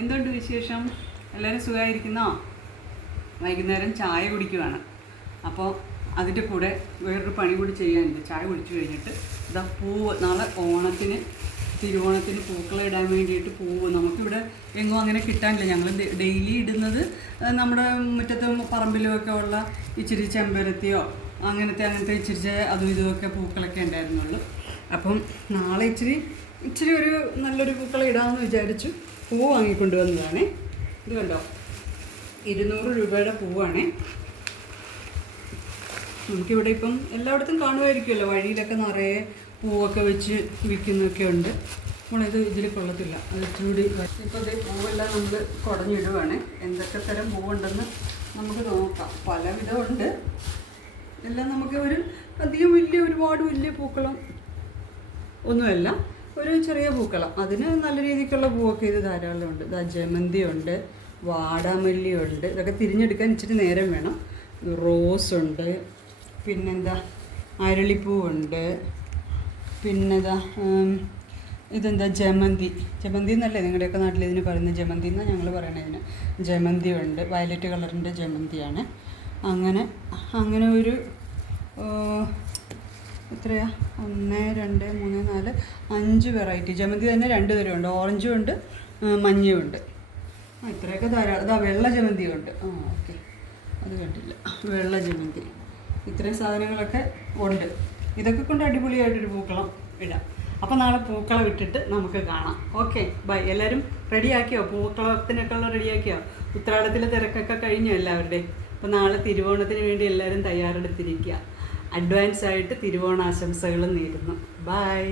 എന്തുകൊണ്ട് വിശേഷം? എല്ലാവരും സുഖമായിരിക്കുന്നോ? വൈകുന്നേരം ചായ കുടിക്കുവാണ്. അപ്പോൾ അതിൻ്റെ കൂടെ വേറൊരു പണി കൂടി ചെയ്യാനുണ്ട്. ചായ കുടിച്ചു കഴിഞ്ഞിട്ട് ഇതാ പൂവ്, നാളെ ഓണത്തിന് തിരുവോണത്തിന് പൂക്കളിടാൻ വേണ്ടിയിട്ട് പൂവ് നമുക്കിവിടെ എങ്ങും അങ്ങനെ കിട്ടാനില്ല. ഞങ്ങൾ ഡെയിലി ഇടുന്നത് നമ്മുടെ മുറ്റത്തും പറമ്പിലുമൊക്കെ ഉള്ള ഇച്ചിരി ചെമ്പരത്തിയോ അങ്ങനത്തെ ഇച്ചിരി അതും ഇതുമൊക്കെ പൂക്കളൊക്കെ ഉണ്ടായിരുന്നുള്ളൂ. അപ്പം നാളെ ഇച്ചിരി ഒരു നല്ലൊരു പൂക്കളം ഇടാമെന്ന് വിചാരിച്ചു. പൂവ് വാങ്ങിക്കൊണ്ടുവന്നതാണേ. ഇത് കണ്ടോ, 200 രൂപയുടെ പൂവാണേ. നമുക്കിവിടെ ഇപ്പം എല്ലായിടത്തും കാണുമായിരിക്കുമല്ലോ, വഴിയിലൊക്കെ നിറയെ പൂവൊക്കെ വെച്ച് വിൽക്കുന്നൊക്കെ ഉണ്ട്. നമ്മളിത് ഇതിൽ കൊള്ളത്തില്ല, അത് ഇച്ചിരി ഇപ്പോൾ ഇത് പൂവെല്ലാം നമ്മൾ കുടഞ്ഞിടുവാണ്. എന്തൊക്കെ തരം പൂവുണ്ടെന്ന് നമുക്ക് നോക്കാം. പല വിധമുണ്ട്. എല്ലാം നമുക്ക് അധികം ഒരുപാട് വലിയ പൂക്കളം ഒന്നുമല്ല, ഒരു ചെറിയ പൂക്കളം. അതിന് നല്ല രീതിക്കുള്ള പൂവൊക്കെ ഇത് ധാരാളമുണ്ട്. ഇതാ ജമന്തിയുണ്ട്, വാടാമല്ലിയുണ്ട്. ഇതൊക്കെ തിരിഞ്ഞെടുക്കാൻ ഇച്ചിരി നേരം വേണം. റോസുണ്ട്, പിന്നെന്താ അരളിപ്പൂവുണ്ട്, പിന്നെന്താ ഇതെന്താ ജമന്തി എന്നല്ലേ നിങ്ങളുടെയൊക്കെ നാട്ടിൽ ഇതിന് പറയുന്നത്? ജമന്തി എന്നാണ് ഞങ്ങൾ പറയണതിന്. ജമന്തി ഉണ്ട്, വയലറ്റ് കളറിൻ്റെ ജമന്തിയാണ്. അങ്ങനെ ഒരു എത്രയാ, 1 2 3 4 5 വെറൈറ്റി ജമന്തി തന്നെ 2 തരമുണ്ട്. ഓറഞ്ചും ഉണ്ട്, മഞ്ഞയും ഉണ്ട്. ഇത്രയൊക്കെ ധാരാളം. ഇതാ വെള്ള ജമന്തിയും ഉണ്ട്. ഓക്കെ, അത് കണ്ടില്ല, വെള്ള ജമന്തി. ഇത്രയും സാധനങ്ങളൊക്കെ ഉണ്ട്. ഇതൊക്കെ കൊണ്ട് അടിപൊളിയായിട്ടൊരു പൂക്കളം ഇടാം. അപ്പോൾ നാളെ പൂക്കളം ഇട്ടിട്ട് നമുക്ക് കാണാം. Okay, bye. എല്ലാവരും റെഡിയാക്കിയോ? പൂക്കളത്തിനൊക്കെയുള്ള റെഡിയാക്കിയോ? ഉത്രാടത്തിലെ തിരക്കൊക്കെ കഴിഞ്ഞോ എല്ലാവരുടെയും? അപ്പോൾ നാളെ തിരുവോണത്തിന് വേണ്ടി എല്ലാവരും തയ്യാറെടുത്തിരിക്കുക. അഡ്വാൻസ് ആയിട്ട് തിരുവോണാശംസകളും നേരുന്നു. ബൈ.